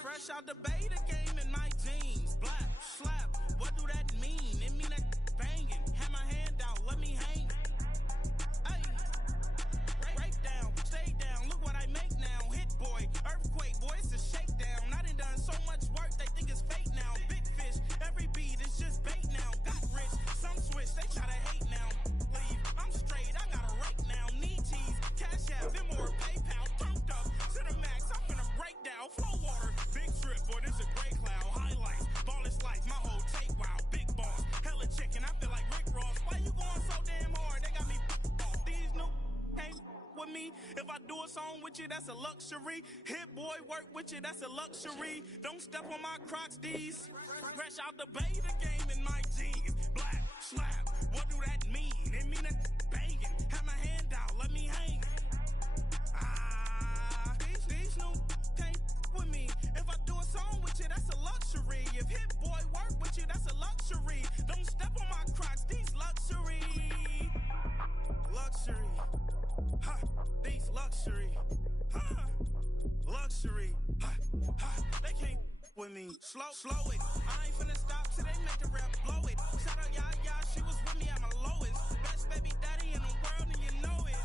Fresh out the beta game in my jeans. Black, slap, what do that mean? It mean that banging. Have my hand out, let me hang. Hey, break down, stay down, look what I make now. Hit boy, earthquake, boy, it's a shakedown. I done so much work, they think it's fake now. Big fish, every beat is just bait now. Got rich, some switch, they try to hate now. Leave, I'm straight, I got a rake now. Need cheese, cash app, more PayPal. Turned up to the max, I'm finna break down. Flow water, big trip, boy, this a gray cloud. Highlights, ball is life, my whole take wow. Big boss, hella chicken, I feel like Rick Ross. Why you going so damn hard? They got me off. These new can't with me. If I do a song with you, that's a luxury. Hit boy, work with you, that's a luxury. Don't step on my Crocs, these. Fresh out the beta game in my jeans. Black, slap, what do that mean? It mean that banging. Have my hand out, let me hang. These new can't with me. If I do a song with you, that's a luxury. If hit boy work with you, that's a luxury. Don't step on my Crocs, these luxury. Luxury. Ha, these luxury. Ha, luxury. Ha, ha, they can't with me. Slow it. I ain't finna stop till they make the rap blow it. Shout out Yaya, she was with me at my lowest. Best baby daddy in the world and you know it.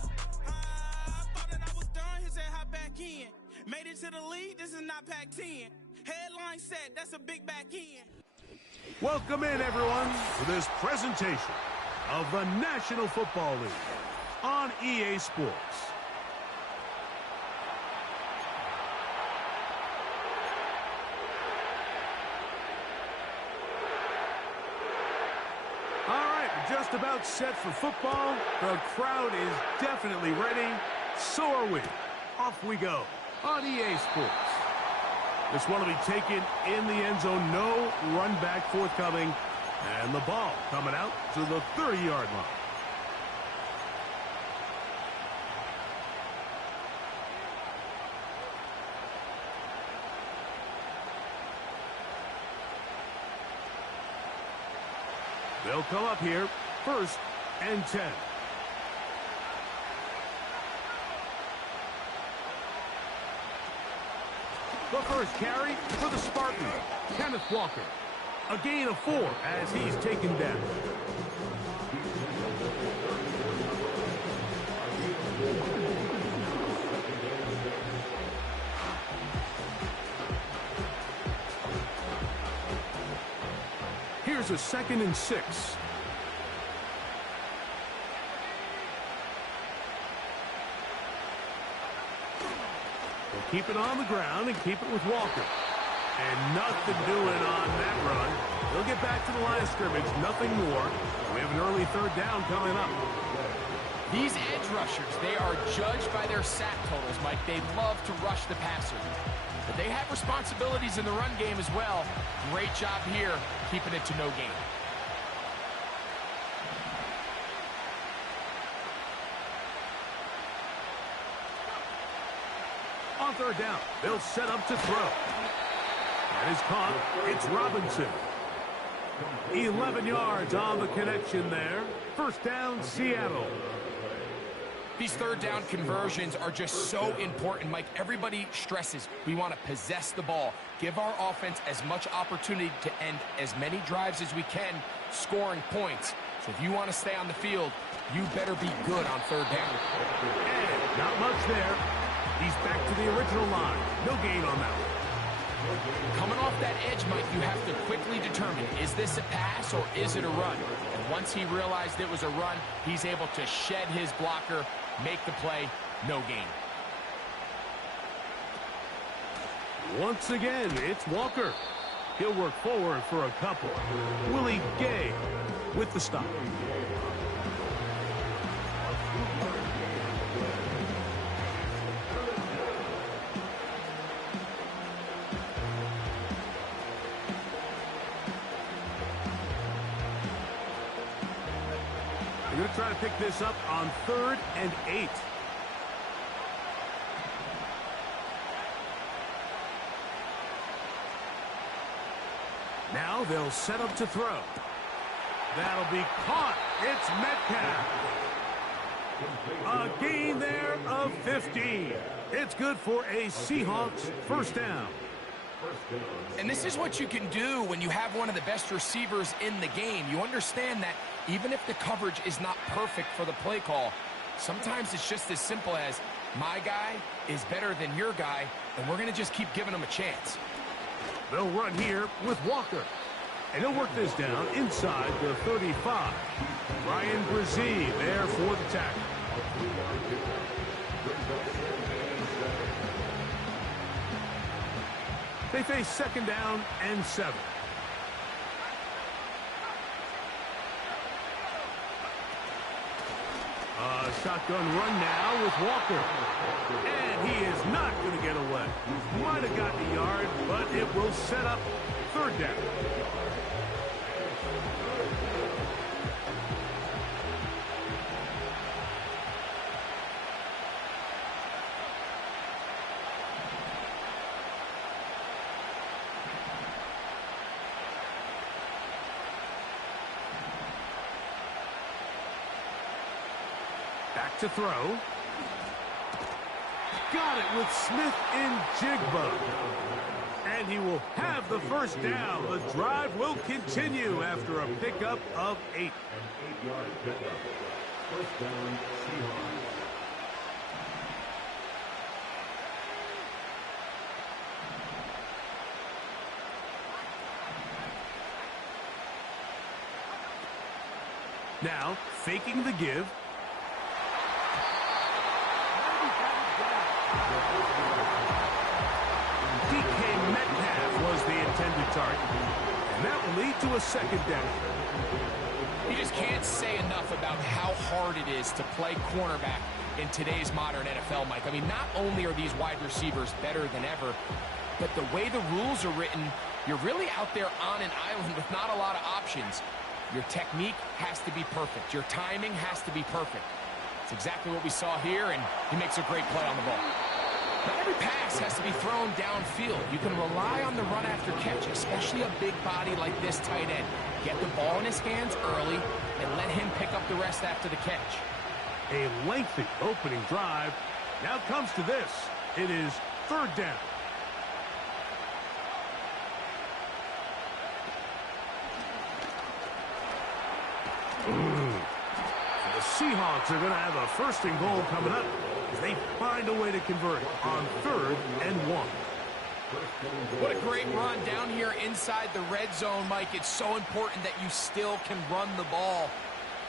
I thought that I was done, he said hop back in. Made it to the league, this is not Pac-10. Headline set, that's a big back end. Welcome in, everyone, to this presentation of the National Football League on EA Sports. All right, we're just about set for football. The crowd is definitely ready. So are we. Off we go on EA Sports. This one will be taken in the end zone. No run back forthcoming. And the ball coming out to the 30-yard line. They'll come up here, 1st and 10. The first carry for the Spartans, Kenneth Walker. A gain of 4 as he's taken down. Here's a 2nd and 6. Keep it on the ground and keep it with Walker. And nothing doing on that run. They'll get back to the line of scrimmage, nothing more. We have an early 3rd down coming up. These edge rushers, they are judged by their sack totals, Mike. They love to rush the passer. But they have responsibilities in the run game as well. Great job here, keeping it to no gain. On 3rd down, they'll set up to throw. That is caught. It's Robinson. 11 yards on the connection there. 1st down, Seattle. These 3rd down conversions are just so important, Mike. Everybody stresses we want to possess the ball, give our offense as much opportunity to end as many drives as we can, scoring points. So if you want to stay on the field, you better be good on 3rd down. And not much there. He's back to the original line. No gain on that one. Coming off that edge, Mike, you have to quickly determine, is this a pass or is it a run? And once he realized it was a run, he's able to shed his blocker, make the play, no gain. Once again, it's Walker. He'll work forward for a couple. Willie Gay with the stop. They're going to try to pick this up on 3rd and 8. Now they'll set up to throw. That'll be caught. It's Metcalf. A gain there of 15. It's good for a Seahawks first down. And this is what you can do when you have one of the best receivers in the game. You understand that even if the coverage is not perfect for the play call, sometimes it's just as simple as my guy is better than your guy, and we're going to just keep giving him a chance. They'll run here with Walker. And he'll work this down inside the 35. Ryan Brzee there for the tackle. They face second down and 7. A shotgun run now with Walker. And he is not going to get away. Might have gotten a yard, but it will set up third down. Back to throw. Got it with Smith in Jigba. And he will have the first down. The drive will continue after a pickup of 8. An 8-yard pickup. First down, Seahawks. Now, faking the give. DK Metcalf was the intended target. And that will lead to a second down. You just can't say enough about how hard it is to play cornerback in today's modern NFL, Mike. I mean, not only are these wide receivers better than ever, but the way the rules are written, you're really out there on an island with not a lot of options. Your technique has to be perfect. Your timing has to be perfect. It's exactly what we saw here, and he makes a great play on the ball. Not every pass has to be thrown downfield. You can rely on the run after catch, especially a big body like this tight end. Get the ball in his hands early and let him pick up the rest after the catch. A lengthy opening drive. Now comes to this. It is third down. The Seahawks are going to have a first and goal coming up as they find a way to convert on 3rd and 1. What a great run down here inside the red zone, Mike. It's so important that you still can run the ball.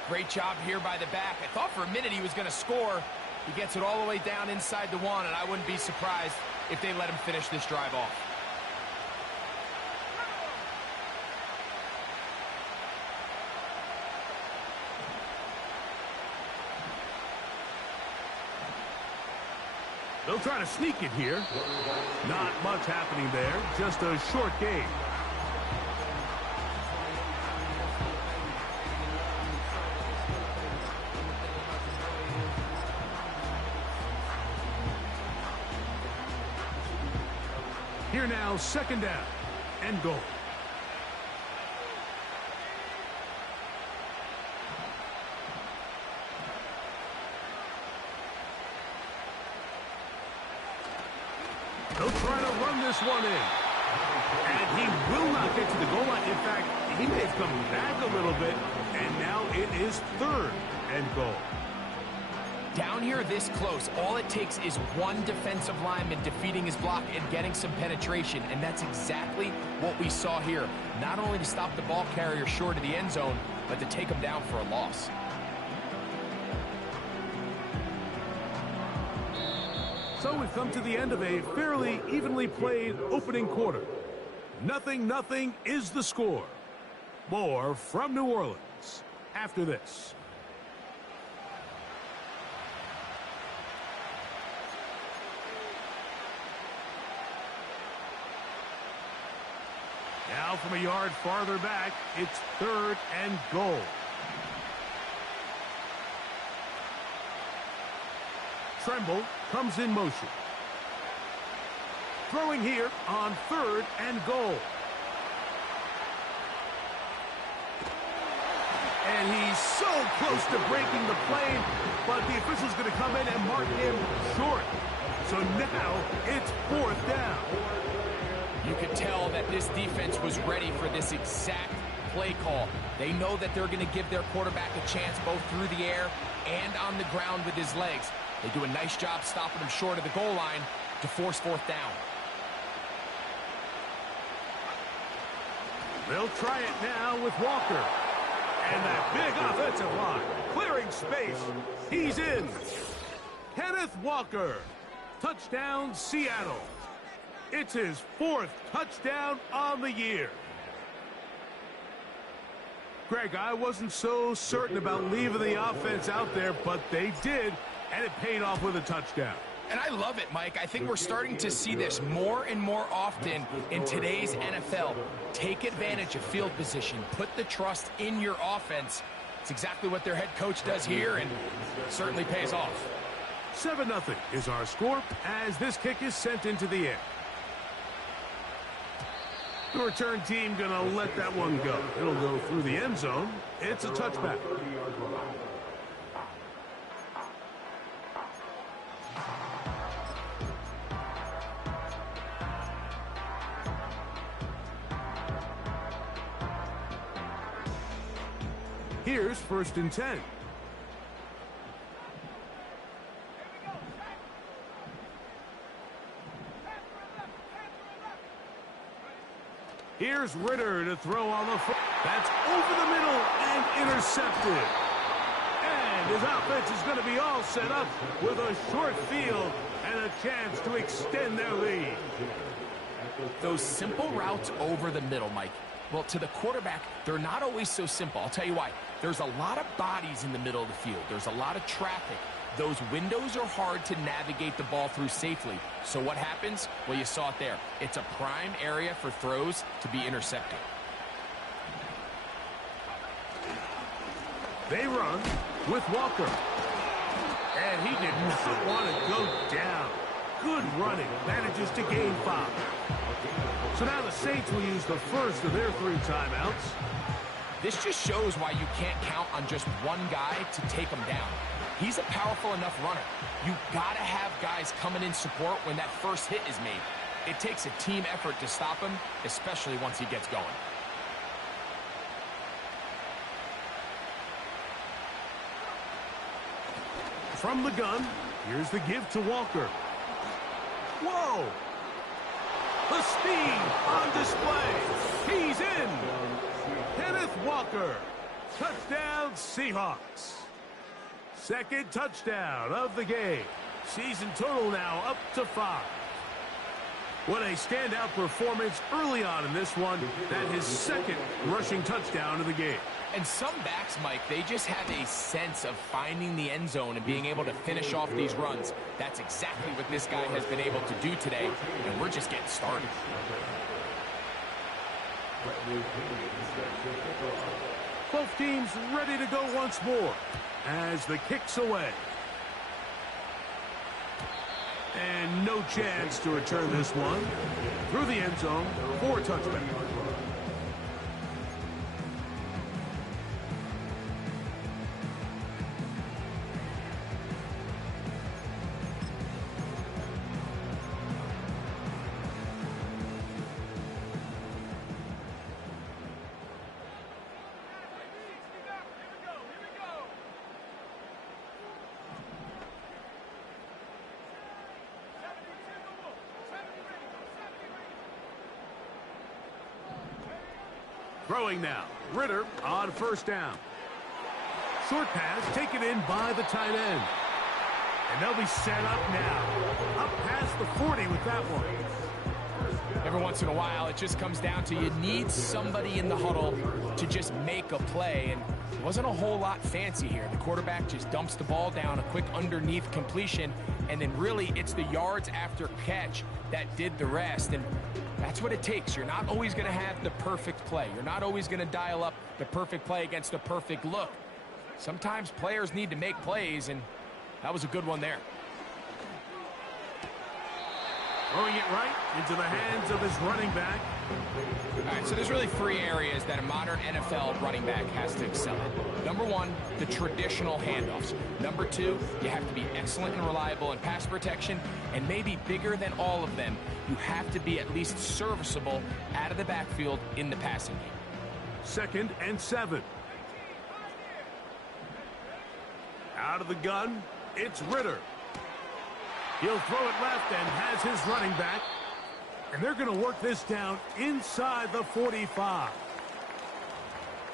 Great job here by the back. I thought for a minute he was going to score. He gets it all the way down inside the 1, and I wouldn't be surprised if they let him finish this drive off. They'll try to sneak it here. Not much happening there. Just a short game. Here now, second down and goal. They'll try to run this one in. And he will not get to the goal line. In fact, he may have come back a little bit. And now it is 3rd and goal. Down here this close, all it takes is one defensive lineman defeating his block and getting some penetration. And that's exactly what we saw here. Not only to stop the ball carrier short of the end zone, but to take him down for a loss. So we've come to the end of a fairly evenly played opening quarter. 0-0 is the score. More from New Orleans after this. Now from a yard farther back, it's 3rd and goal. Tremble comes in motion. Throwing here on 3rd and goal. And he's so close to breaking the play, but the official's going to come in and mark him short. So now it's 4th down. You could tell that this defense was ready for this exact play call. They know that they're going to give their quarterback a chance both through the air and on the ground with his legs. They do a nice job stopping him short of the goal line to force 4th down. They'll try it now with Walker. And that big offensive line, clearing space. He's in. Kenneth Walker. Touchdown, Seattle. It's his 4th touchdown on the year. Greg, I wasn't so certain about leaving the offense out there, but they did, and it paid off with a touchdown. And I love it, Mike. I think we're starting to see this more and more often in today's NFL. Take advantage of field position. Put the trust in your offense. It's exactly what their head coach does here, and it certainly pays off. 7-0 is our score as this kick is sent into the air. The return team going to let that one go. It'll go through the end zone. It's a touchback. Here's 1st and 10. Here's Ritter to throw on the foot. That's over the middle and intercepted. And his offense is going to be all set up with a short field and a chance to extend their lead. Those simple routes over the middle, Mike. Well, to the quarterback, they're not always so simple. I'll tell you why. There's a lot of bodies in the middle of the field. There's a lot of traffic. Those windows are hard to navigate the ball through safely. So what happens? Well, you saw it there. It's a prime area for throws to be intercepted. They run with Walker. And he did not want to go down. Good running. Manages to gain 5. So now the Saints will use the first of their 3 timeouts. This just shows why you can't count on just one guy to take him down. He's a powerful enough runner. You gotta have guys coming in support when that first hit is made. It takes a team effort to stop him, especially once he gets going. From the gun, here's the give to Walker. Whoa! The speed on display. He's in. Kenneth Walker. Touchdown, Seahawks. 2nd touchdown of the game. Season total now up to 5. What a standout performance early on in this one. That his 2nd rushing touchdown of the game. And some backs, Mike, they just have a sense of finding the end zone and being able to finish off these runs. That's exactly what this guy has been able to do today, and we're just getting started. Both teams ready to go once more as the kick's away. And no chance to return this one through the end zone for a touchback. Throwing now. Ritter on 1st down. Short pass taken in by the tight end. And they'll be set up now. Up past the 40 with that one. Every once in a while, it just comes down to you need somebody in the huddle to just make a play. And it wasn't a whole lot fancy here. The quarterback just dumps the ball down, a quick underneath completion, and then really it's the yards after catch that did the rest. And that's what it takes. You're not always going to have the perfect play. You're not always going to dial up the perfect play against the perfect look. Sometimes players need to make plays, and that was a good one there. Throwing it right into the hands of his running back. All right, so there's really three areas that a modern NFL running back has to excel in. Number one, the traditional handoffs. Number two, you have to be excellent and reliable in pass protection. And maybe bigger than all of them, you have to be at least serviceable out of the backfield in the passing game. 2nd and 7. Out of the gun, it's Ritter. He'll throw it left and has his running back. And they're going to work this down inside the 45.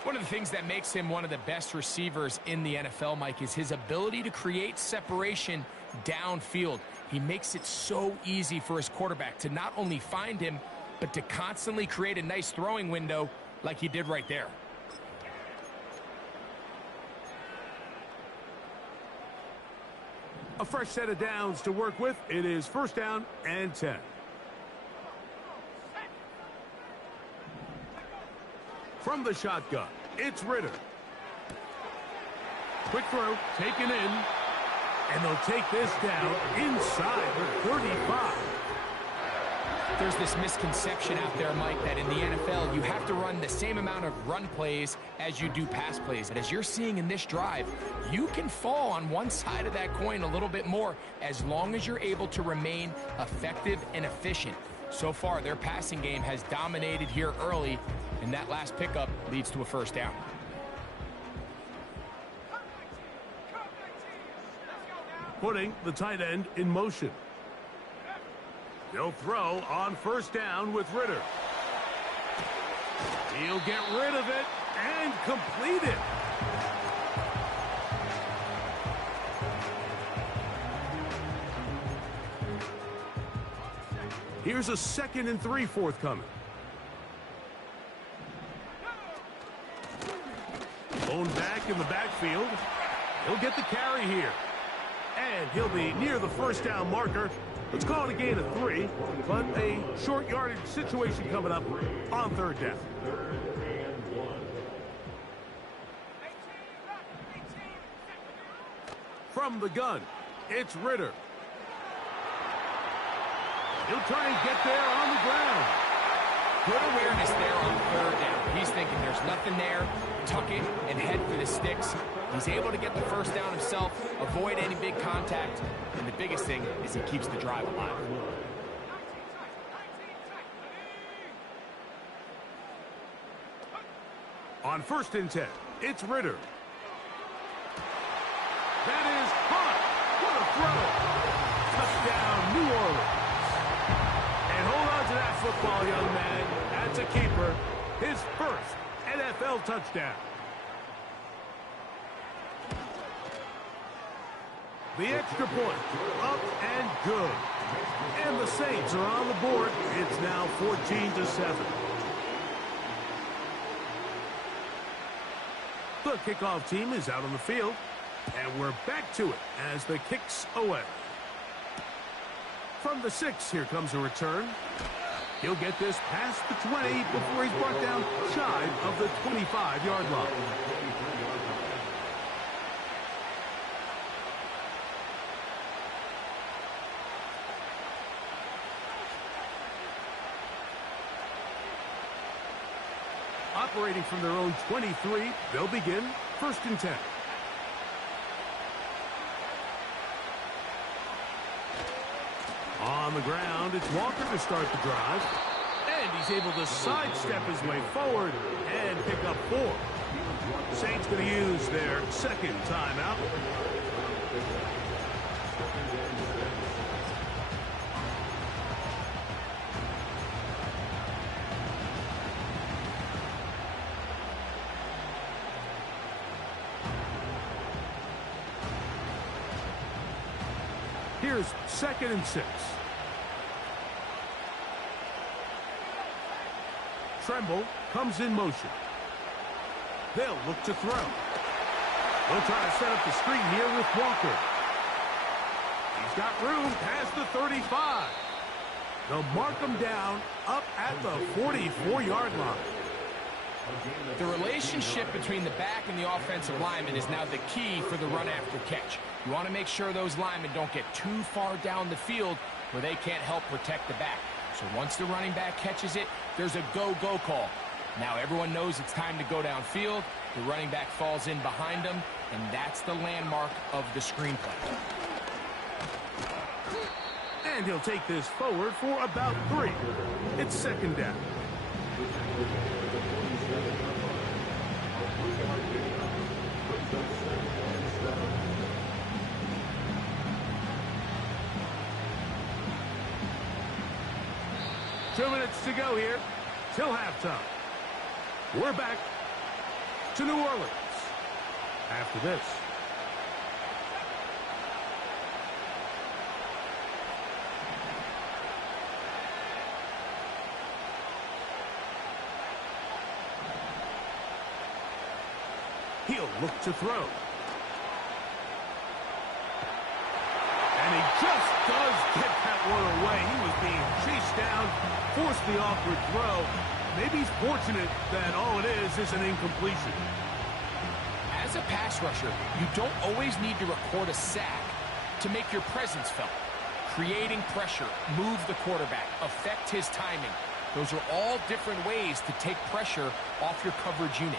One of the things that makes him one of the best receivers in the NFL, Mike, is his ability to create separation downfield. He makes it so easy for his quarterback to not only find him, but to constantly create a nice throwing window like he did right there. A fresh set of downs to work with. It is 1st down and 10. From the shotgun, it's Ritter. Quick throw, taken in. And they'll take this down inside the 35. There's this misconception out there, Mike, that in the NFL, you have to run the same amount of run plays as you do pass plays. And as you're seeing in this drive, you can fall on one side of that coin a little bit more as long as you're able to remain effective and efficient. So far, their passing game has dominated here early, and that last pickup leads to a 1st down. Putting the tight end in motion. They'll throw on 1st down with Ritter. He'll get rid of it and complete it. Here's a 2nd and 3 forthcoming. Thrown back in the backfield. He'll get the carry here. And he'll be near the 1st down marker. Let's call it a gain of 3, but a short yardage situation coming up on 3rd down. From the gun, it's Ritter. He'll try and get there on the ground. Good awareness there on 3rd down. He's thinking there's nothing there. Tuck it and head for the sticks. He's able to get the 1st down himself, avoid any big contact, and the biggest thing is he keeps the drive alive. On 1st and 10, it's Ritter. That is caught. What a throw. Touchdown, New Orleans. And hold on to that football, young man. That's a keeper. His 1st NFL touchdown. The extra point, up and good. And the Saints are on the board. It's now 14-7. The kickoff team is out on the field. And we're back to it as the kick's away. From the 6, here comes a return. He'll get this past the 20 before he's brought down shy of the 25-yard line. Operating from their own 23, they'll begin 1st and 10. On the ground, it's Walker to start the drive. And he's able to sidestep his way forward and pick up 4. Saints going to use their 2nd timeout. Here's 2nd and 6. Tremble comes in motion. They'll look to throw. They'll try to set up the screen here with Walker. He's got room past the 35. They'll mark him down up at the 44-yard line. The relationship between the back and the offensive lineman is now the key for the run after catch. You want to make sure those linemen don't get too far down the field where they can't help protect the back. So once the running back catches it, there's a go-go call. Now everyone knows it's time to go downfield. The running back falls in behind him, and that's the landmark of the screenplay. And he'll take this forward for about 3. It's second down. Two minutes to go here till halftime. We're back to New Orleans after this. He'll look to throw. And he just does get that one away. He was being chased down, forced the awkward throw. Maybe he's fortunate that all it is an incompletion. As a pass rusher, you don't always need to record a sack to make your presence felt. Creating pressure, move the quarterback, affect his timing. Those are all different ways to take pressure off your coverage unit.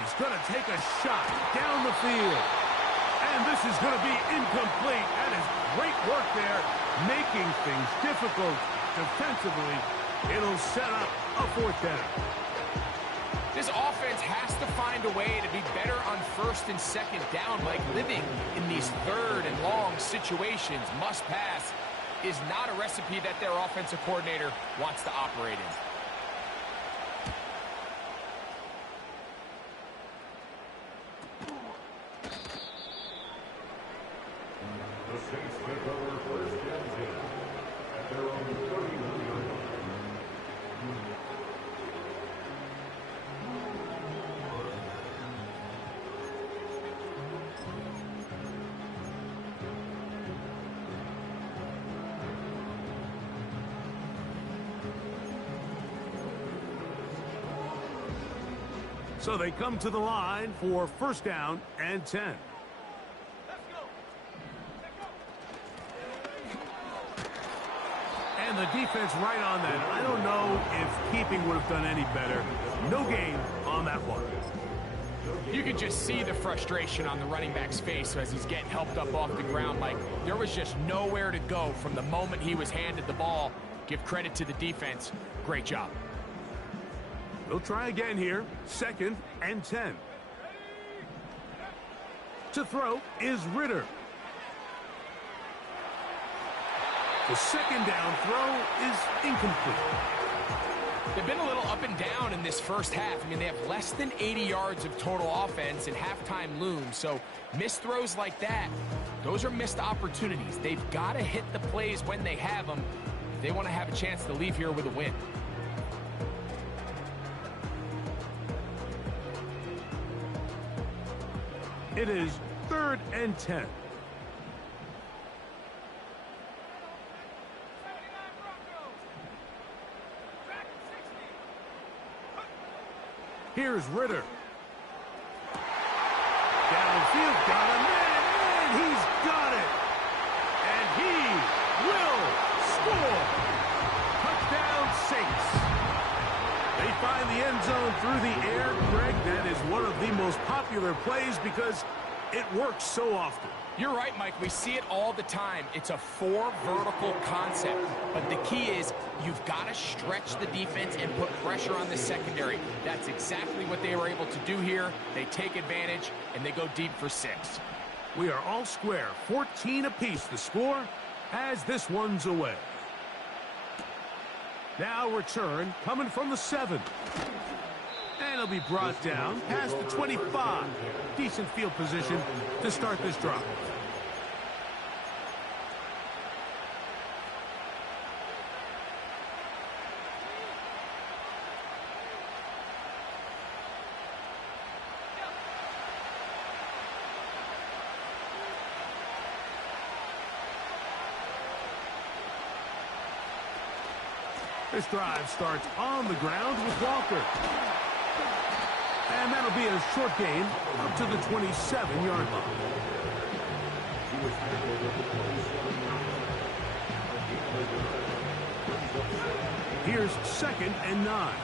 He's going to take a shot down the field. And this is going to be incomplete. That is great work there, making things difficult defensively. It'll set up a 4th down. This offense has to find a way to be better on 1st and 2nd down, like living in these 3rd and long situations. Must pass is not a recipe that their offensive coordinator wants to operate in. The Saints take over 1st and 10 at their own 39-yard line. So they come to the line for 1st down and 10. And the defense right on that. I don't know if keeping would have done any better. No gain on that one. You can just see the frustration on the running back's face as he's getting helped up off the ground. Like, there was just nowhere to go from the moment he was handed the ball. Give credit to the defense. Great job. They'll try again here. 2nd and 10. To throw is Ritter. The 2nd down throw is incomplete. They've been a little up and down in this first half. I mean, they have less than 80 yards of total offense and halftime looms. So missed throws like that, those are missed opportunities. They've got to hit the plays when they have them if they want to have a chance to leave here with a win. It is 3rd and 10. Here's Ritter. Downfield, got a man, and he's got it. And he will score. Touchdown, Saints. They find the end zone through the air. Greg, that is one of the most popular plays because it works so often. You're right, Mike. We see it all the time. It's a 4 vertical concept. But the key is you've got to stretch the defense and put pressure on the secondary. That's exactly what they were able to do here. They take advantage, and they go deep for 6. We are all square. 14 apiece the score as this one's away. Now return coming from the 7. And it'll be brought down past the 25. Decent field position to start this drive. This drive starts on the ground with Walker. And that'll be a short gain up to the 27-yard line. Here's 2nd and 9.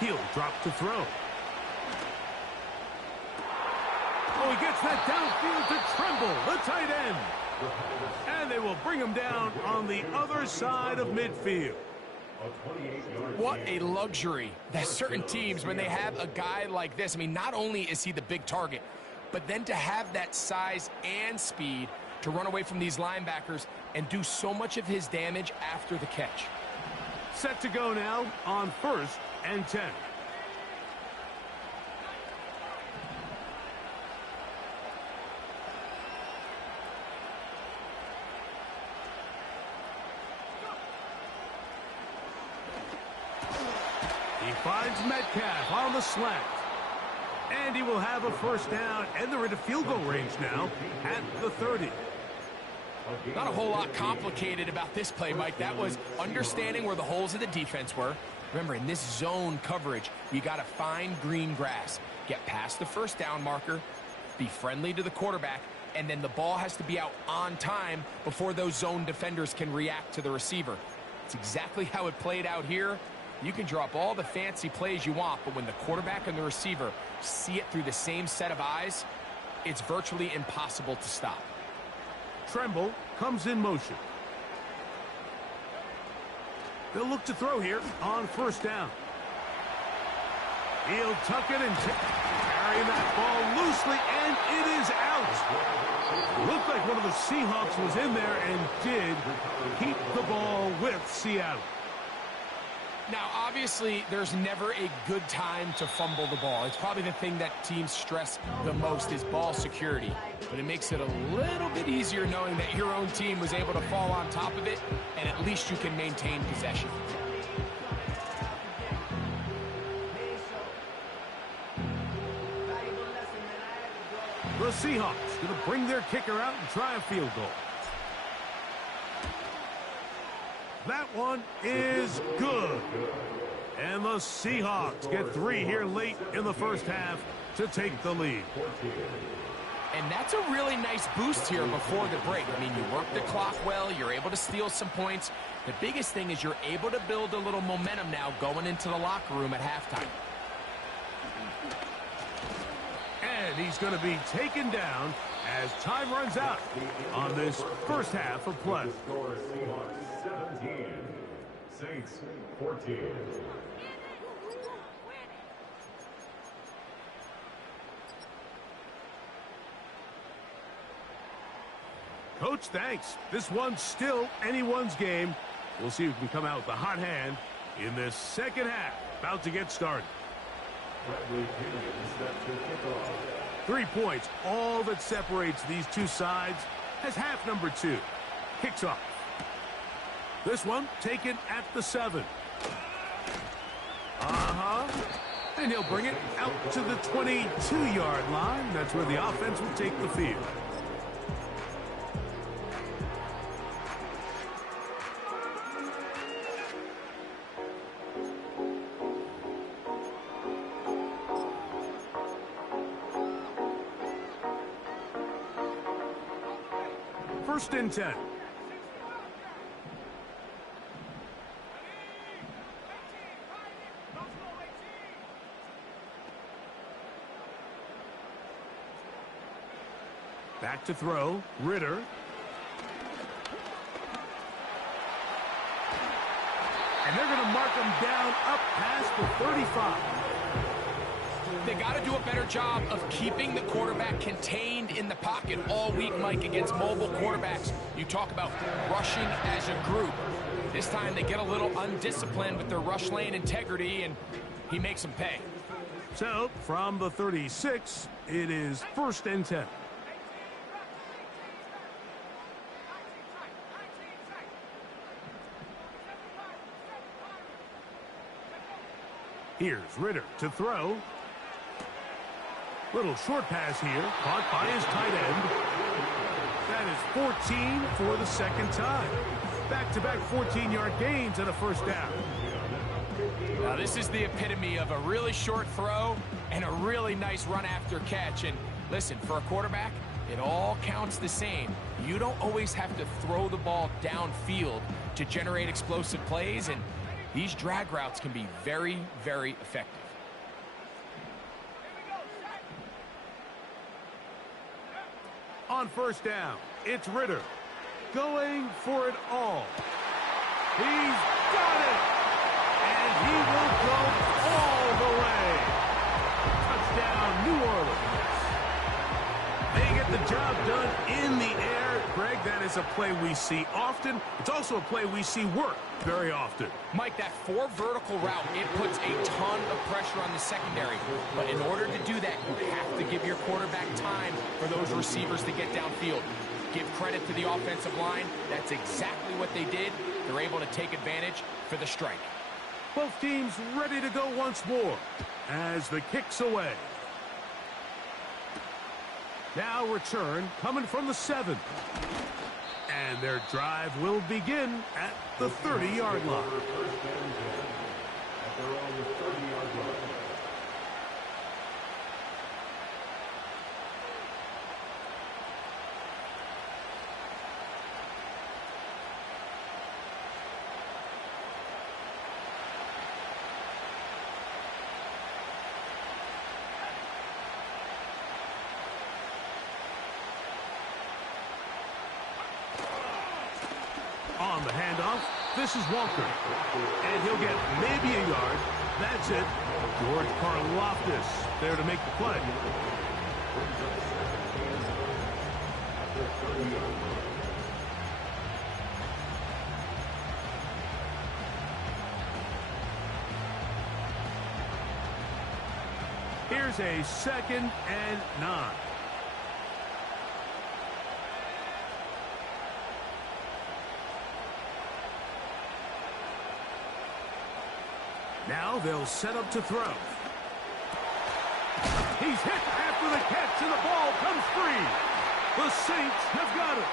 He'll drop to throw. Oh, he gets that downfield to Tremble, the tight end. And they will bring him down on the other side of midfield. What a luxury that certain teams, when they have a guy like this, I mean, not only is he the big target, but then to have that size and speed to run away from these linebackers and do so much of his damage after the catch. Set to go now on 1st and 10. He finds Metcalf on the slant. And he will have a first down, and they're into field goal range now at the 30. Not a whole lot complicated about this play, Mike. That was understanding where the holes of the defense were. Remember, in this zone coverage, you got to find green grass. Get past the first down marker, be friendly to the quarterback, and then the ball has to be out on time before those zone defenders can react to the receiver. It's exactly how it played out here. You can drop all the fancy plays you want, but when the quarterback and the receiver see it through the same set of eyes, it's virtually impossible to stop. Tremble comes in motion. They'll look to throw here on first down. He'll tuck it and carry that ball loosely, and it is out. Looked like one of the Seahawks was in there and did keep the ball with Seattle. Now, obviously, there's never a good time to fumble the ball. It's probably the thing that teams stress the most is ball security. But it makes it a little bit easier knowing that your own team was able to fall on top of it, and at least you can maintain possession. The Seahawks going to bring their kicker out and try a field goal. That one is good. And the Seahawks get 3 here late in the first half to take the lead. And that's a really nice boost here before the break. I mean, you work the clock well, you're able to steal some points. The biggest thing is you're able to build a little momentum now going into the locker room at halftime. And he's going to be taken down as time runs out on this first half of play. 17, Saints 14. Coach, thanks. This one's still anyone's game. We'll see who can come out with the hot hand in this second half. About to get started. 3 points, all that separates these two sides as half number 2 kicks off. This one taken at the 7. And he'll bring it out to the 22-yard line. That's where the offense will take the field. First and 10. Back to throw, Ritter. And they're going to mark him down up past the 35. They got to do a better job of keeping the quarterback contained in the pocket all week, Mike, against mobile quarterbacks. You talk about rushing as a group. This time they get a little undisciplined with their rush lane integrity, and he makes them pay. So, from the 36, it is first and 10. Here's Ritter to throw. Little short pass here, caught by his tight end. That is 14 for the second time. Back-to-back 14-yard gains and a first down. Now, this is the epitome of a really short throw and a really nice run after catch. And listen, for a quarterback, it all counts the same. You don't always have to throw the ball downfield to generate explosive plays, and these drag routes can be very, very effective. On first down, it's Ritter. Going for it all. He's got it! And he will go all the way. Touchdown, New Orleans. They get the job done in the air. Greg, that is a play we see often. It's also a play we see work very often. Mike, that 4 vertical route, it puts a ton of pressure on the secondary. But in order to do that, you have to give your quarterback time for those receivers to get downfield. Give credit to the offensive line. That's exactly what they did. They're able to take advantage for the strike. Both teams ready to go once more as the kick's away. Now return coming from the 7. And their drive will begin at the 30-yard line. On the handoff, this is Walker. And he'll get maybe a yard. That's it. George Karlaftis there to make the play. Here's a 2nd and 9. Now they'll set up to throw. He's hit after the catch, and the ball comes free. The Saints have got it.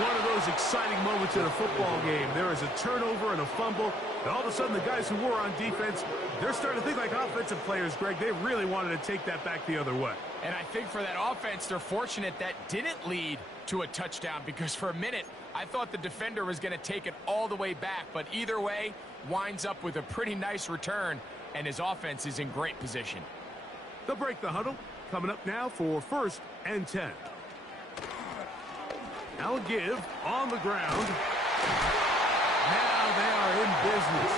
One of those exciting moments in a football game. There is a turnover and a fumble, and all of a sudden the guys who were on defense, they're starting to think like offensive players, Greg. They really wanted to take that back the other way. And I think for that offense, they're fortunate that didn't lead to a touchdown, because for a minute, I thought the defender was going to take it all the way back, but either way, winds up with a pretty nice return, and his offense is in great position. They'll break the huddle. Coming up now for 1st and 10. Now a give on the ground. Now they are in business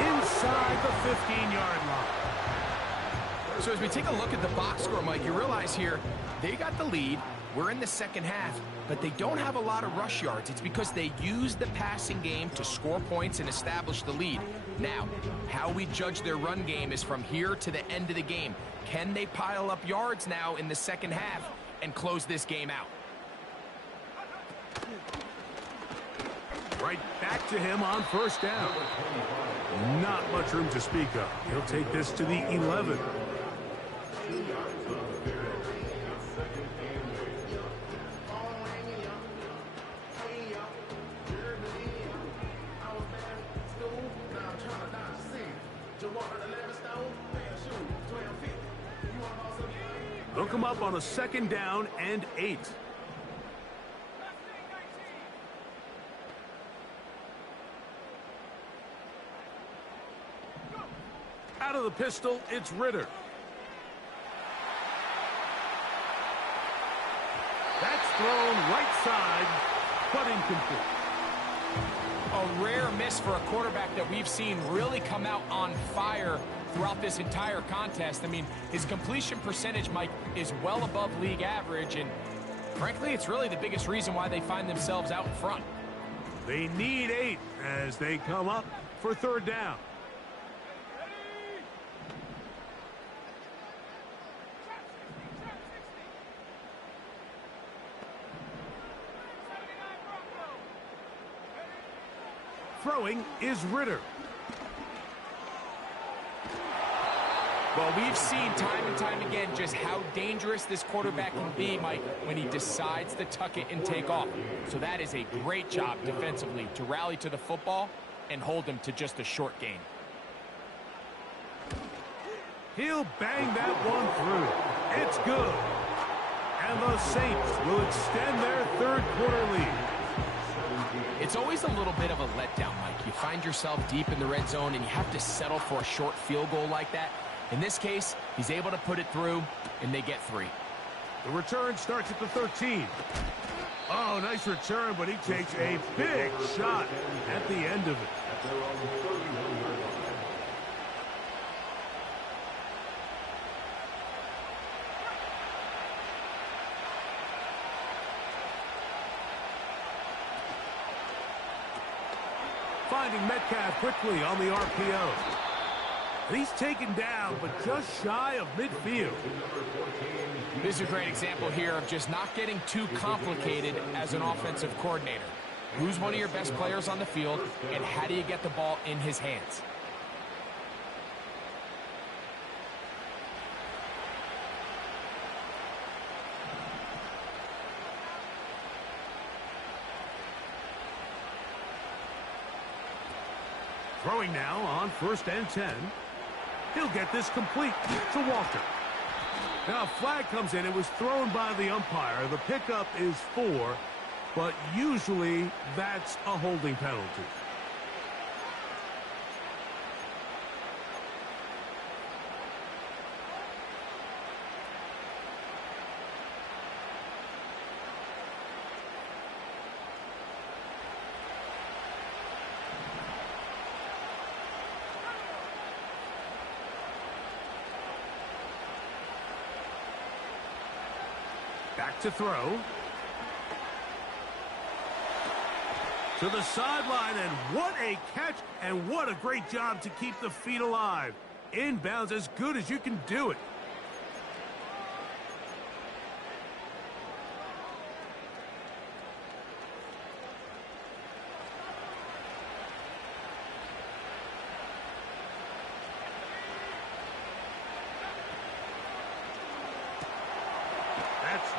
inside the 15-yard line. So as we take a look at the box score, Mike, you realize here they got the lead. We're in the second half, but they don't have a lot of rush yards. It's because they use the passing game to score points and establish the lead. Now, how we judge their run game is from here to the end of the game. Can they pile up yards now in the second half and close this game out? Right back to him on 1st down. Not much room to speak of. He'll take this to the 11. They'll come up on a 2nd down and 8. Out of the pistol, it's Ritter. That's thrown right side, but incomplete. A rare miss for a quarterback that we've seen really come out on fire throughout this entire contest. I mean, his completion percentage, Mike, is well above league average, and frankly, it's really the biggest reason why they find themselves out in front. They need 8 as they come up for 3rd down. Throwing is Ritter. Well, we've seen time and time again just how dangerous this quarterback can be, Mike, when he decides to tuck it and take off. So that is a great job defensively to rally to the football and hold him to just a short gain. He'll bang that one through. It's good. And the Saints will extend their third-quarter lead. It's always a little bit of a letdown, Mike. You find yourself deep in the red zone, and you have to settle for a short field goal like that. In this case, he's able to put it through, and they get 3. The return starts at the 13. Oh, nice return, but he takes a big shot at the end of it. Finding Metcalf quickly on the RPO. And he's taken down, but just shy of midfield. This is a great example here of just not getting too complicated as an offensive coordinator. Who's one of your best players on the field, and how do you get the ball in his hands? Throwing now on 1st and 10. He'll get this complete to Walker. Now a flag comes in. It was thrown by the umpire. The pickup is 4, but usually that's a holding penalty. Back to throw. To the sideline, and what a catch, and what a great job to keep the feet alive. Inbounds as good as you can do it.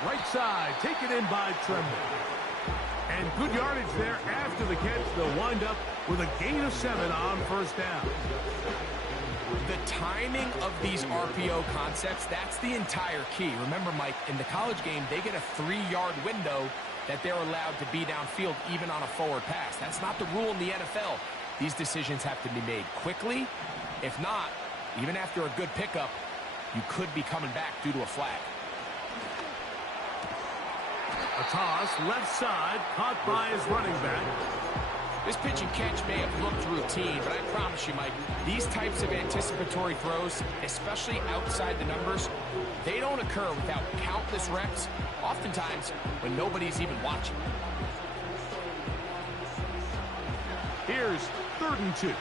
Right side, taken in by Tremble. And good yardage there after the catch. They'll wind up with a gain of 7 on 1st down. The timing of these RPO concepts, that's the entire key. Remember, Mike, in the college game, they get a 3-yard window that they're allowed to be downfield even on a forward pass. That's not the rule in the NFL. These decisions have to be made quickly. If not, even after a good pickup, you could be coming back due to a flag. A toss, left side, caught by his running back. This pitch and catch may have looked routine, but I promise you, Mike, these types of anticipatory throws, especially outside the numbers, they don't occur without countless reps, oftentimes when nobody's even watching. Here's 3rd and 2.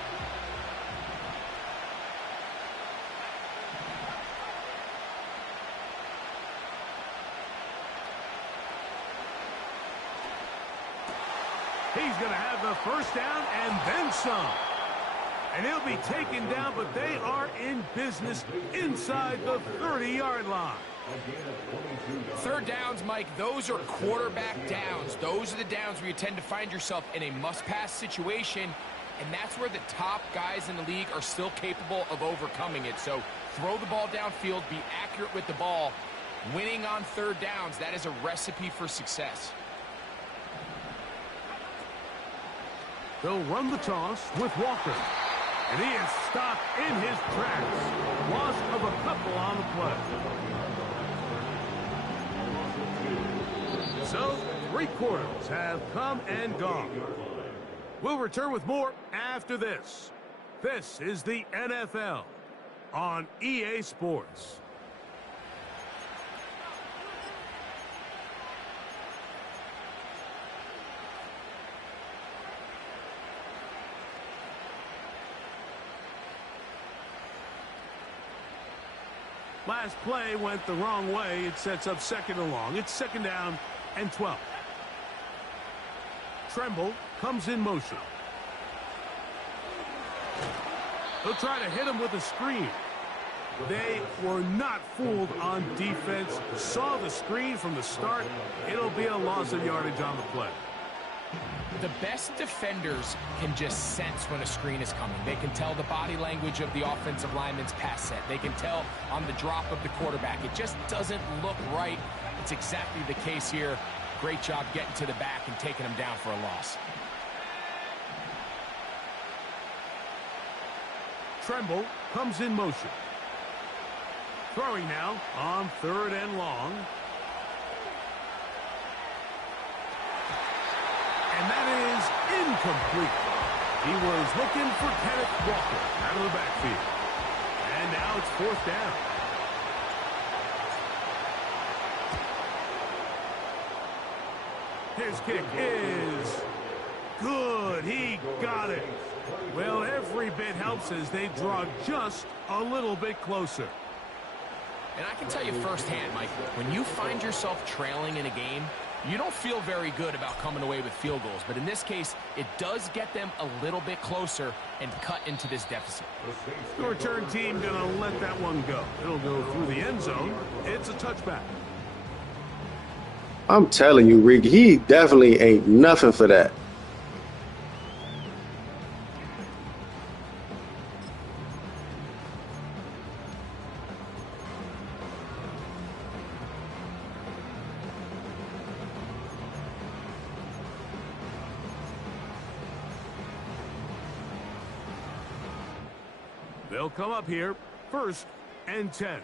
He's going to have the 1st down and then some. And he'll be taken down, but they are in business inside the 30-yard line. 3rd downs, Mike, those are quarterback downs. Those are the downs where you tend to find yourself in a must-pass situation, and that's where the top guys in the league are still capable of overcoming it. So throw the ball downfield, be accurate with the ball. Winning on 3rd downs, that is a recipe for success. They'll run the toss with Walker. And he is stopped in his tracks. Loss of a couple on the play. So, 3 quarters have come and gone. We'll return with more after this. This is the NFL on EA Sports. Last play went the wrong way. It sets up 2nd and long. It's 2nd down and 12. Tremble comes in motion. He'll try to hit him with a screen. They were not fooled on defense. Saw the screen from the start. It'll be a loss of yardage on the play. The best defenders can just sense when a screen is coming. They can tell the body language of the offensive lineman's pass set. They can tell on the drop of the quarterback. It just doesn't look right. It's exactly the case here. Great job getting to the back and taking him down for a loss. Tremble comes in motion. Throwing now on 3rd and long. And that is incomplete. He was looking for Kenneth Walker out of the backfield. And now it's 4th down. His kick is good. He got it. Well, every bit helps as they draw just a little bit closer. And I can tell you firsthand, Mike, when you find yourself trailing in a game, you don't feel very good about coming away with field goals. But in this case, it does get them a little bit closer and cut into this deficit. The return team going to let that one go. It'll go through the end zone. It's a touchback. I'm telling you, Rick, he definitely ain't nothing for that. They'll come up here, 1st and 10.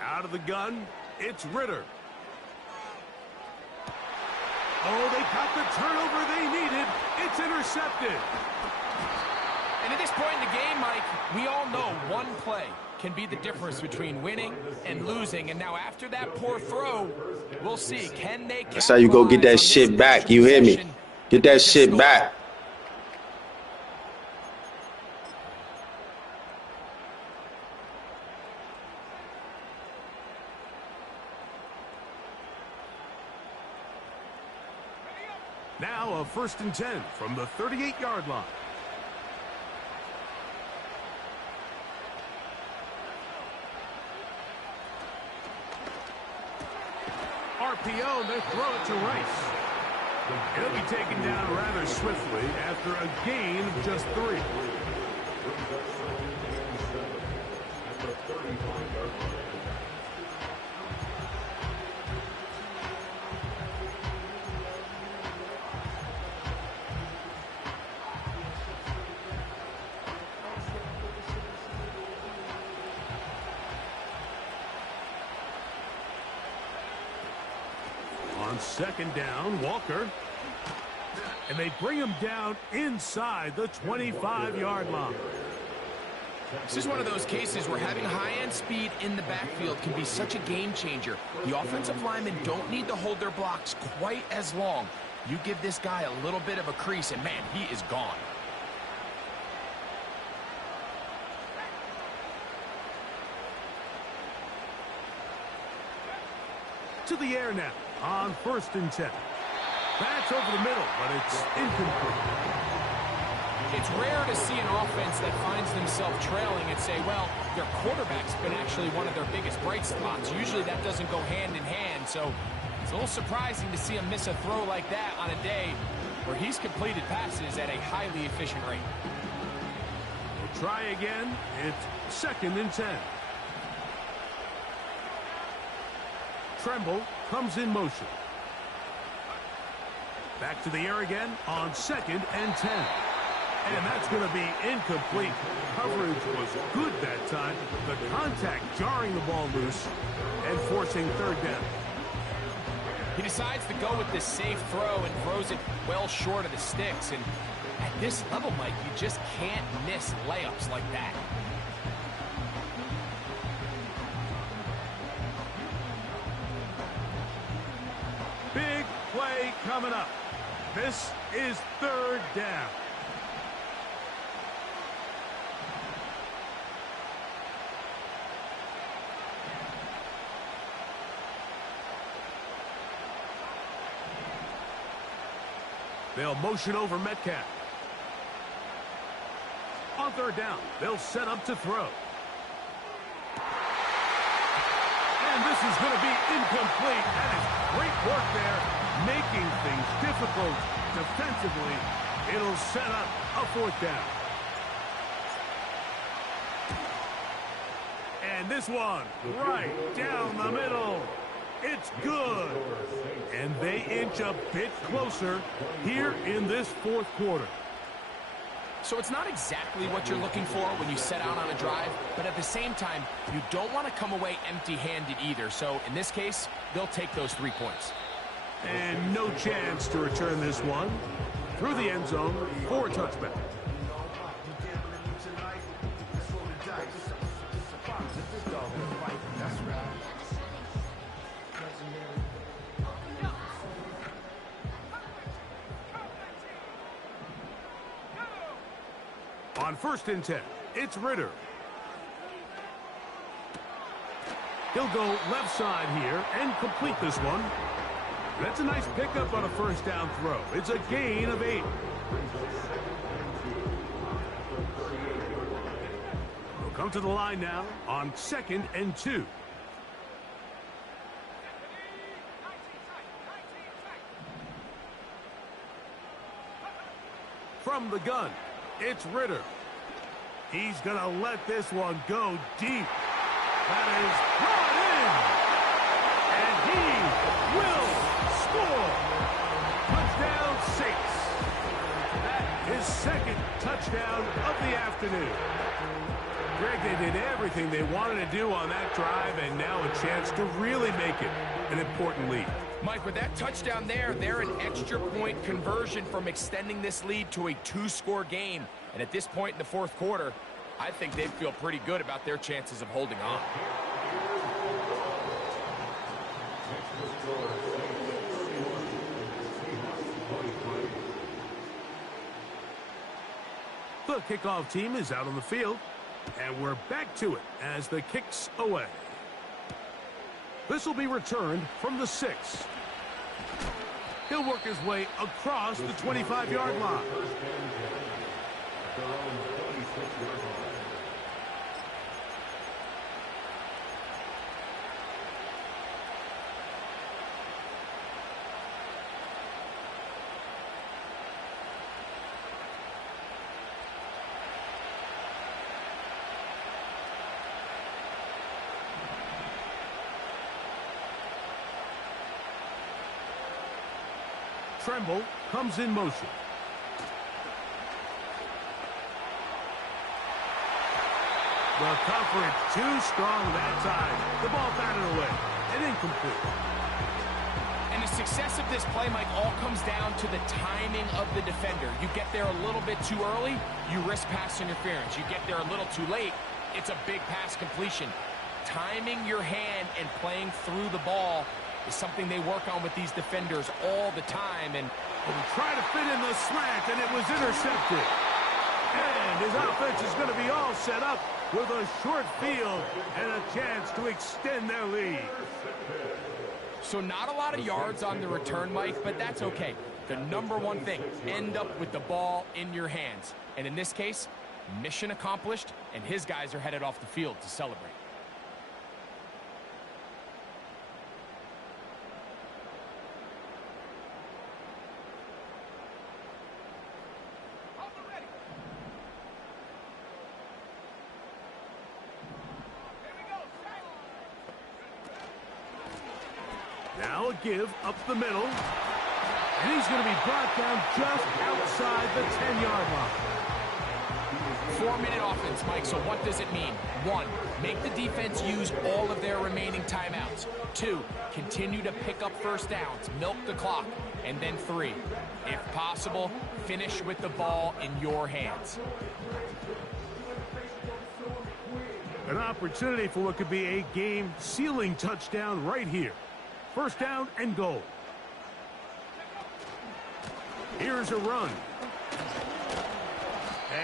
Out of the gun, it's Ritter. Oh, they got the turnover they needed. It's intercepted. And at this point in the game, Mike, we all know one play can be the difference between winning and losing. And now after that poor throw, we'll see. Can they capitalize? That's how you go get that shit back. You hear me? Get that shit back. Now a 1st and 10 from the 38-yard line. RPO, they throw it to Rice. He'll be taken down rather swiftly after a gain of just 3. On 2nd down, Walker. And they bring him down inside the 25-yard line. This is one of those cases where having high-end speed in the backfield can be such a game changer. The offensive linemen don't need to hold their blocks quite as long. You give this guy a little bit of a crease, and man, he is gone. To the air now on 1st and 10. That's over the middle, but it's incomplete. It's rare to see an offense that finds themselves trailing and say, well, their quarterback's been actually one of their biggest bright spots. Usually that doesn't go hand in hand, so it's a little surprising to see him miss a throw like that on a day where he's completed passes at a highly efficient rate. We'll try again. It's 2nd and 10. Tremble comes in motion. Back to the air again on 2nd and 10. And that's going to be incomplete. Coverage was good that time. The contact jarring the ball loose and forcing 3rd down. He decides to go with this safe throw and throws it well short of the sticks. And at this level, Mike, you just can't miss layups like that. Big play coming up. This is 3rd down. They'll motion over Metcalf. On On third down, they'll set up to throw. And this is going to be incomplete. That is great work there, making things difficult defensively. It'll set up a fourth down. And this one, right down the middle. It's good. And they inch a bit closer here in this fourth quarter. So it's not exactly what you're looking for when you set out on a drive, but at the same time, you don't want to come away empty-handed either. So in this case, they'll take those 3 points. And no chance to return this one through the end zone for a touchback. On 1st and 10, it's Ritter. He'll go left side here and complete this one. That's a nice pickup on a first down throw. It's a gain of 8. We'll come to the line now on 2nd and 2. From the gun, it's Ritter. He's going to let this one go deep. That is brought in. And he will score. Touchdown 6. That is 2nd touchdown of the afternoon. Greg, they did everything they wanted to do on that drive, and now a chance to really make it an important lead. Mike, with that touchdown there, they're an extra point conversion from extending this lead to a 2-score game. And at this point in the fourth quarter, I think they feel pretty good about their chances of holding on. The kickoff team is out on the field, and we're back to it as the kick's away. This will be returned from the 6. He'll work his way across the 25-yard line. Tremble comes in motion. The coverage too strong that time. The ball batted away and incomplete. And the success of this play, Mike, all comes down to the timing of the defender. You get there a little bit too early, you risk pass interference. You get there a little too late, it's a big pass completion. Timing your hand and playing through the ball is something they work on with these defenders all the time. And try to fit in the slant, and it was intercepted. And his offense is going to be all set up with a short field and a chance to extend their lead. So not a lot of yards on the return, Mike, but that's okay. The number one thing, end up with the ball in your hands. And in this case, mission accomplished, and his guys are headed off the field to celebrate. Now a give up the middle. And he's going to be brought down just outside the 10-yard line. 4-minute offense, Mike, so what does it mean? 1, make the defense use all of their remaining timeouts. 2, continue to pick up first downs, milk the clock. And then 3, if possible, finish with the ball in your hands. An opportunity for what could be a game-sealing touchdown right here. First down and goal. Here's a run.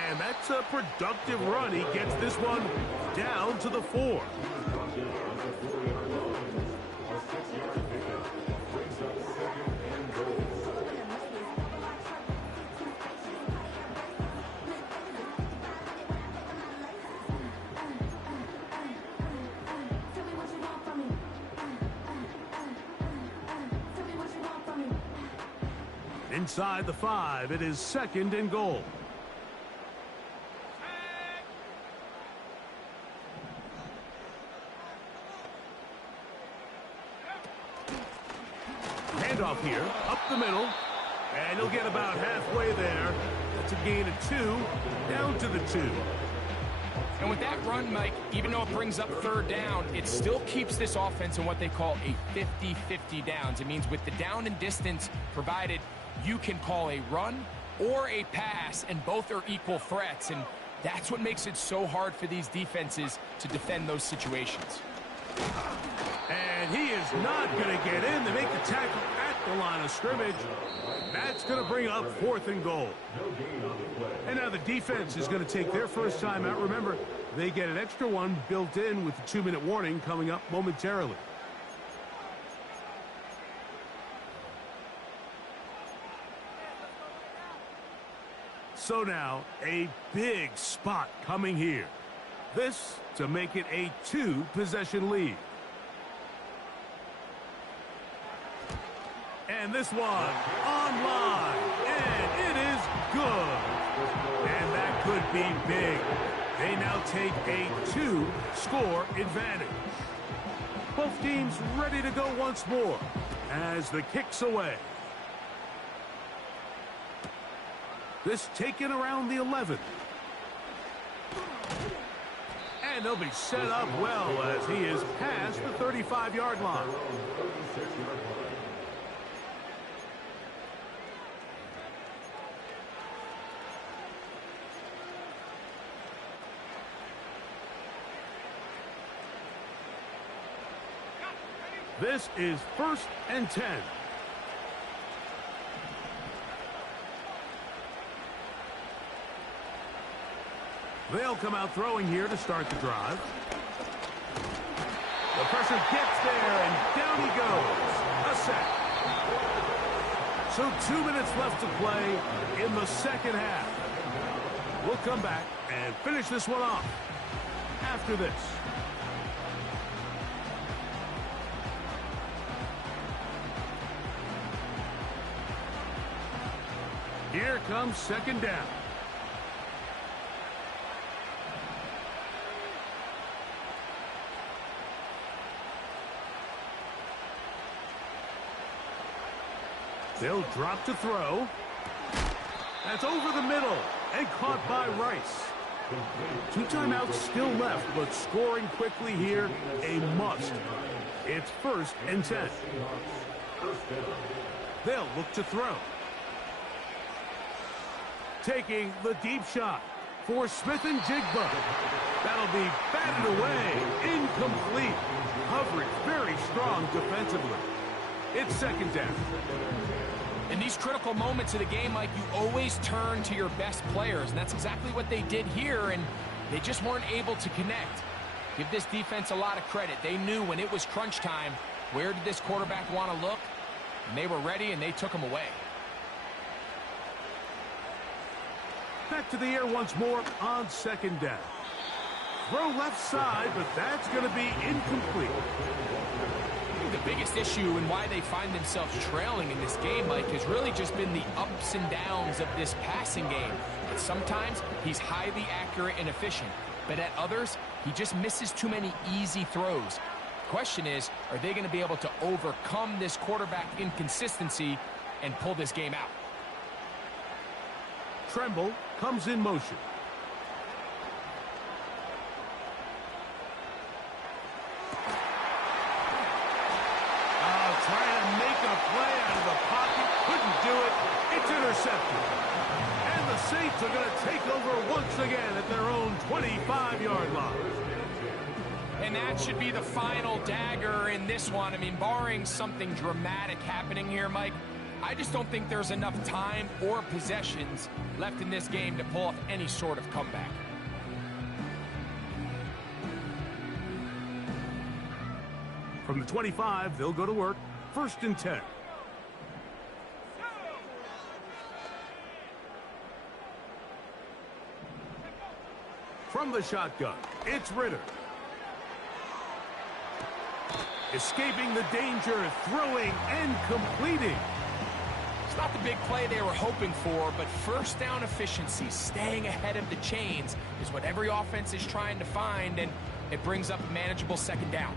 And that's a productive run. He gets this one down to the 4. Inside the 5, it is 2nd and goal. Handoff here, up the middle, and he'll get about halfway there. That's a gain of 2, down to the 2. And with that run, Mike, even though it brings up 3rd down, it still keeps this offense in what they call a 50-50 downs. It means with the down and distance provided, you can call a run or a pass, and both are equal threats. And that's what makes it so hard for these defenses to defend those situations. And he is not going to get in. They make the tackle at the line of scrimmage. That's going to bring up 4th and goal. And now the defense is going to take their first time out. Remember, they get an extra one built in with the 2-minute warning coming up momentarily. So now, a big spot coming here. This to make it a 2-possession lead. And this one online, and it is good. And that could be big. They now take a 2-score advantage. Both teams ready to go once more as the kick's away. This taken around the 11. And they'll be set up well as he is past the 35-yard line. This is 1st and 10. They'll come out throwing here to start the drive. The pressure gets there, and down he goes. A sack. So 2 minutes left to play in the 2nd half. We'll come back and finish this one off after this. Here comes 2nd down. They'll drop to throw. That's over the middle and caught by Rice. 2 timeouts still left, but scoring quickly here, a must. It's 1st and 10. They'll look to throw. Taking the deep shot for Smith and Jigba. That'll be batted away. Incomplete. Coverage very strong defensively. It's 2nd down. In these critical moments of the game, Mike, you always turn to your best players, and that's exactly what they did here, and they just weren't able to connect. Give this defense a lot of credit. They knew when it was crunch time, where did this quarterback want to look? And they were ready, and they took him away. Back to the air once more on 2nd down. Throw left side, but that's going to be incomplete. The biggest issue and why they find themselves trailing in this game, Mike, has really just been the ups and downs of this passing game. And sometimes he's highly accurate and efficient, but at others, he just misses too many easy throws. The question is, are they going to be able to overcome this quarterback inconsistency and pull this game out? Tremble comes in motion. Trying to make a play out of the pocket. Couldn't do it. It's intercepted. And the Saints are going to take over once again at their own 25-yard line. And that should be the final dagger in this one. I mean, barring something dramatic happening here, Mike, I just don't think there's enough time or possessions left in this game to pull off any sort of comeback. From the 25, they'll go to work. 1st and 10. From the shotgun, it's Ritter. Escaping the danger, throwing and completing. It's not the big play they were hoping for, but first down efficiency, staying ahead of the chains, is what every offense is trying to find, and it brings up a manageable second down.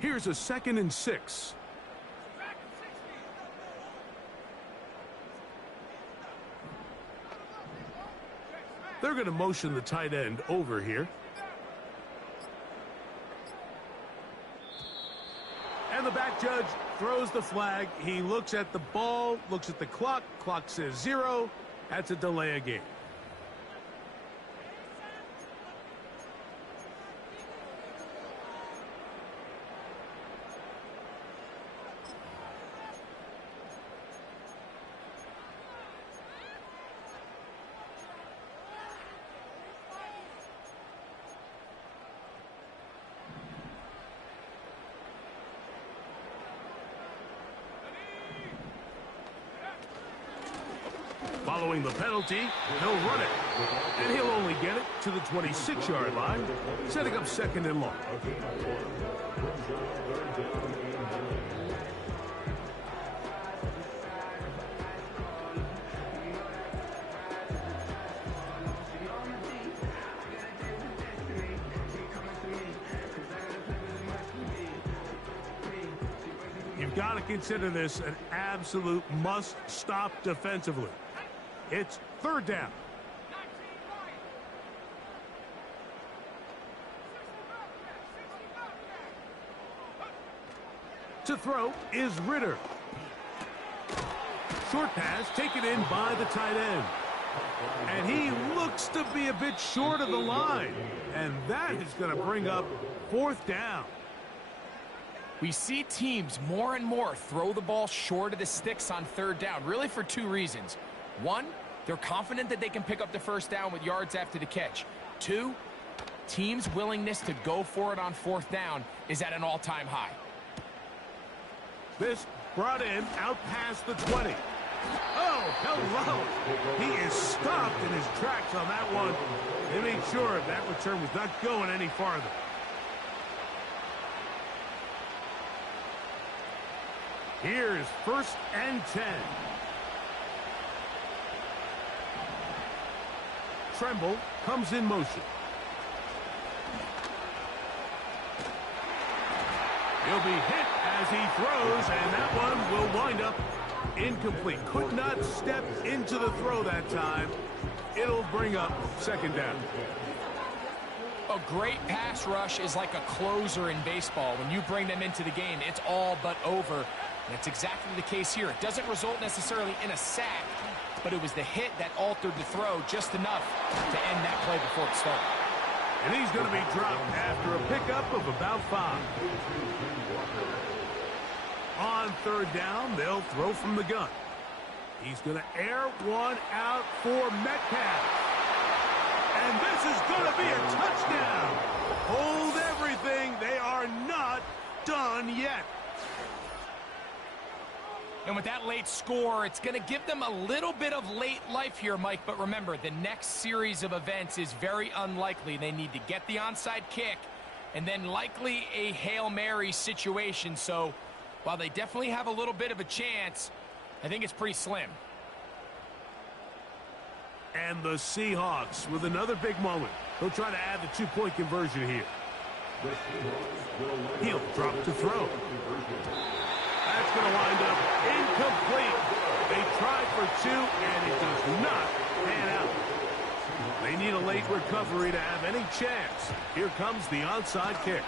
Here's a 2nd and 6. They're going to motion the tight end over here. And the back judge throws the flag. He looks at the ball, looks at the clock. Clock says 0. That's a delay of game. Following the penalty, he'll run it. And he'll only get it to the 26-yard line, setting up 2nd and long. You've got to consider this an absolute must-stop defensively. It's 3rd down. To throw is Ritter. Short pass taken in by the tight end. And he looks to be a bit short of the line. And that is going to bring up 4th down. We see teams more and more throw the ball short of the sticks on 3rd down, really for 2 reasons. 1, they're confident that they can pick up the first down with yards after the catch. 2, teams' willingness to go for it on 4th down is at an all-time high. This brought in out past the 20. Oh, hello. He is stopped in his tracks on that one. They made sure that return was not going any farther. Here's 1st and 10. Tremble comes in motion. He'll be hit as he throws, and that one will wind up incomplete. Could not step into the throw that time. It'll bring up 2nd down. A great pass rush is like a closer in baseball. When you bring them into the game, it's all but over. And that's exactly the case here. It doesn't result necessarily in a sack, but it was the hit that altered the throw just enough to end that play before it started. And he's going to be dropped after a pickup of about 5. On 3rd down, they'll throw from the gun. He's going to air one out for Metcalf. And this is going to be a touchdown. Hold everything. They are not done yet. And with that late score, it's going to give them a little bit of late life here, Mike. But remember, the next series of events is very unlikely. They need to get the onside kick and then likely a Hail Mary situation. So while they definitely have a little bit of a chance, I think it's pretty slim. And the Seahawks with another big moment. They'll try to add the 2-point conversion here. He'll drop to throw. That's going to wind up incomplete. They tried for 2, and it does not pan out. They need a late recovery to have any chance. Here comes the onside kick.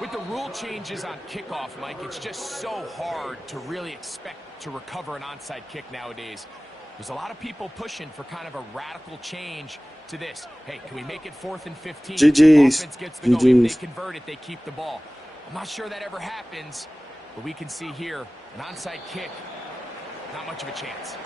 With the rule changes on kickoff, Mike, it's just so hard to really expect to recover an onside kick nowadays. There's a lot of people pushing for kind of a radical change to this. Hey, can we make it 4th and 15? GG's. Offense gets to go. If they convert it, they keep the ball. I'm not sure that ever happens, but we can see here an onside kick, not much of a chance.